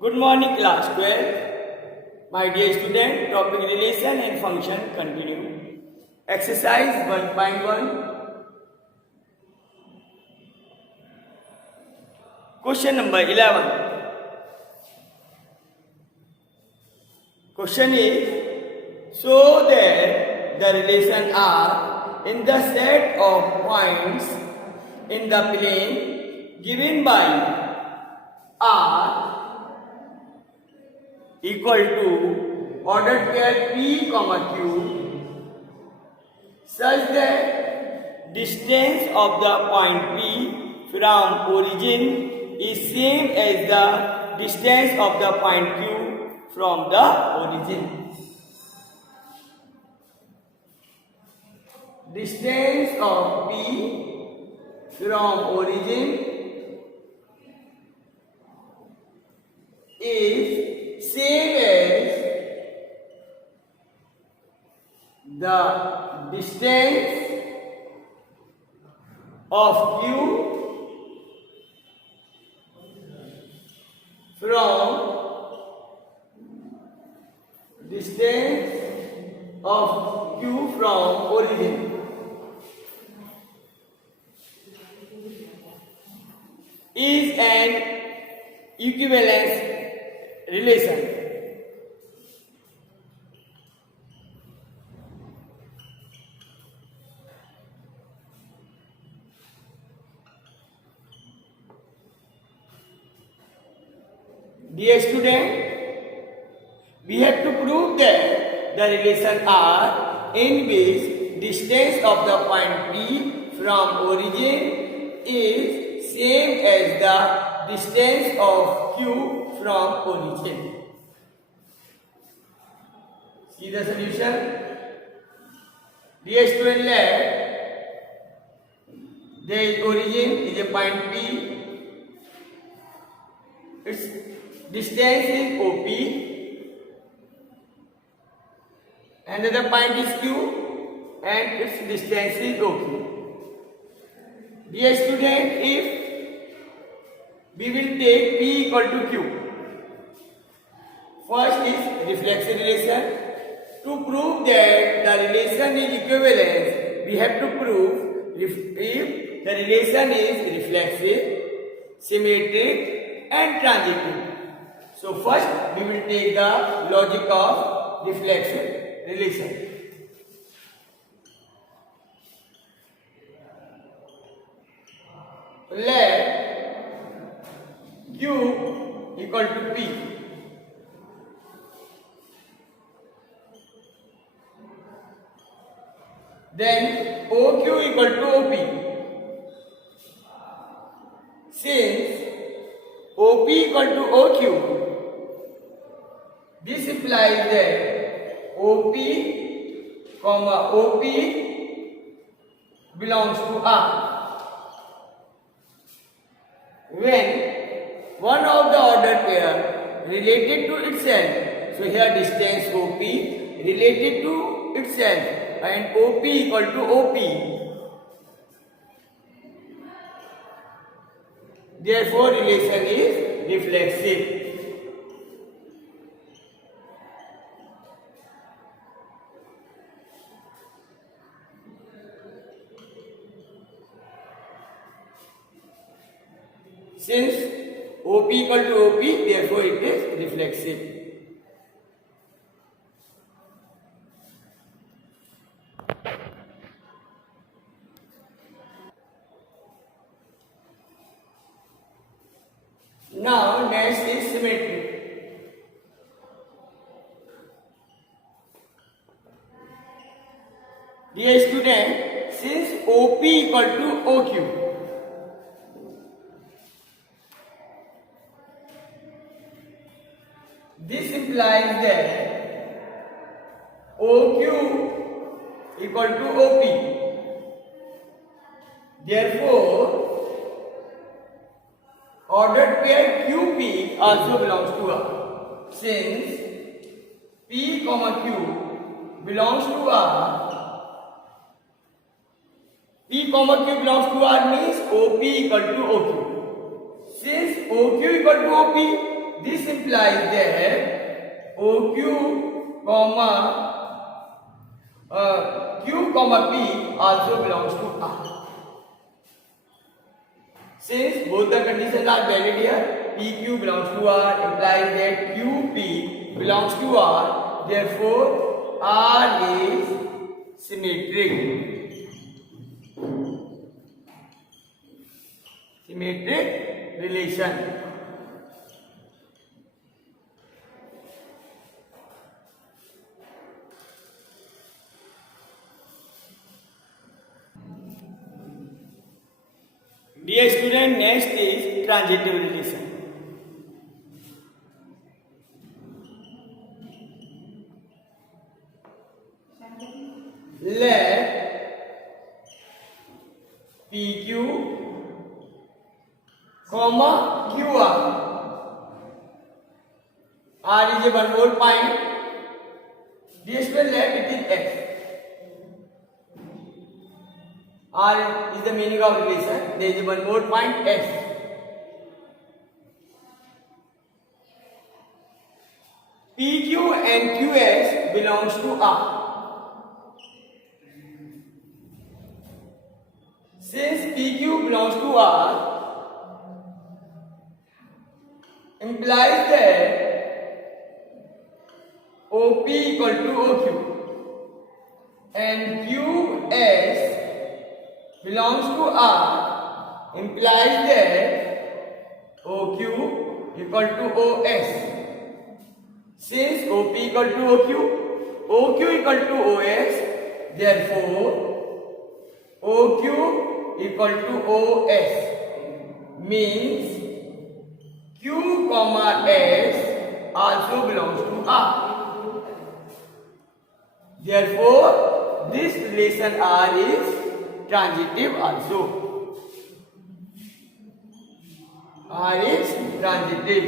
Good morning, class 12. My dear student, topic relation and function continue. Exercise 1.1. Question number 11. Question is, so that the relation R in the set of points in the plane given by R equal to ordered pair P comma Q such that distance of the point P from origin is same as the distance of the point Q from the origin. Distance of P from origin is same as the distance of Q from origin. Is an equivalence relation. Dear student, we have to prove that the relation R in which distance of the point P from origin is same as the distance of Q from origin. See the solution? Dear student, there is origin is a point P. Its distance is OP. Another point is Q and its distance is OQ. Dear student, if we will take P equal to Q, first is reflexive relation. To prove that the relation is equivalence, we have to prove if the relation is reflexive, symmetric and transitive. So first we will take the logic of reflexive relation. Let Q equal to P. Then OQ equal to OP. Since OP equal to OQ, this implies that OP, OP belongs to R. When one of the ordered pair related to itself, so here distance OP related to itself and OP equal to OP, therefore relation is reflexive. Since OP equal to OP, therefore it is reflexive. Now next is symmetry. Dear student, since OP equal to OQ, this implies that OQ equal to OP. Therefore, ordered pair QP also belongs to R. Since P comma Q belongs to R, P comma Q belongs to R means OP equal to OQ. Since OQ equal to OP, this implies that OQ comma Q comma P also belongs to R. Since both the conditions are valid here, PQ belongs to R implies that QP belongs to R. Therefore, R is symmetric. Symmetric relation. Dear student, next is transitive relation. Let PQ comma QR. R is a one more point. Dear student, let it is X. R is the meaning of relation. There is one more point S. PQ and QS belongs to R. Since PQ belongs to R, implies that OP equal to OQ and QS belongs to R implies that OQ equal to OS. Since OP equal to OQ, OQ equal to OS, therefore OQ equal to OS means Q comma S also belongs to R. Therefore, this relation R is transitive also. R is transitive.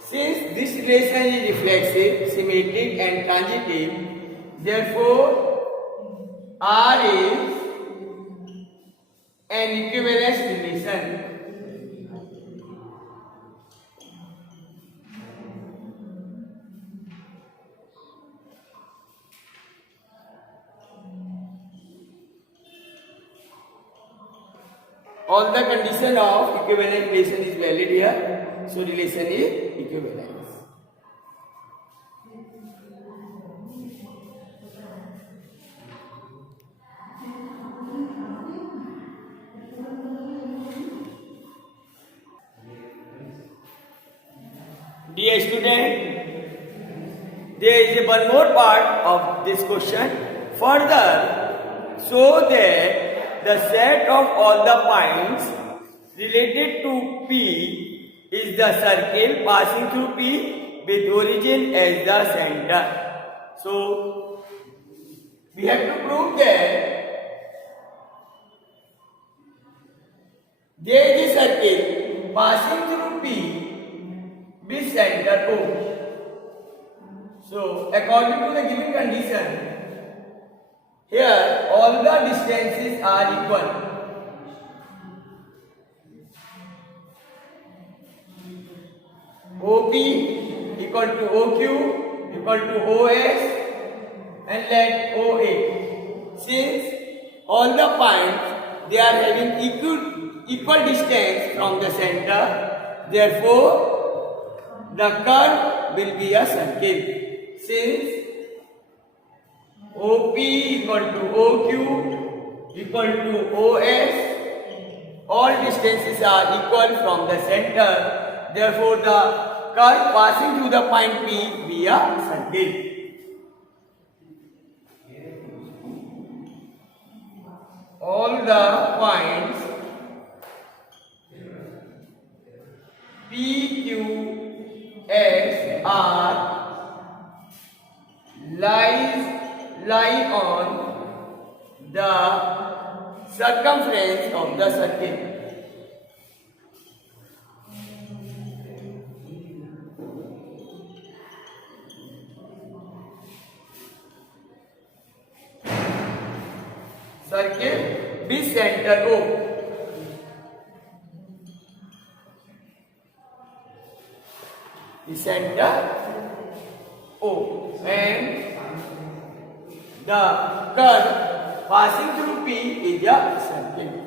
Since this relation is reflexive, symmetric and transitive, therefore R is an equivalence relation. All the condition of equivalent relation is valid here, so relation is equivalence. Dear student, there is one more part of this question. Further, so that the set of all the points related to P is the circle passing through P with origin as the center. So, we have to prove that there is a circle passing through P with center O. So, according to the given condition, here all the distances are equal. OP equal to OQ equal to OS and let OA. Since all the points they are having equal distance from the center, therefore the curve will be a circle. Since OP equal to OQ equal to OS, all distances are equal from the center, therefore the curve passing through the point P be a circle. All the points P, Q, S are lie on the circumference of the circle. Circle with center O. the center O, and the curve passing through P is a circle.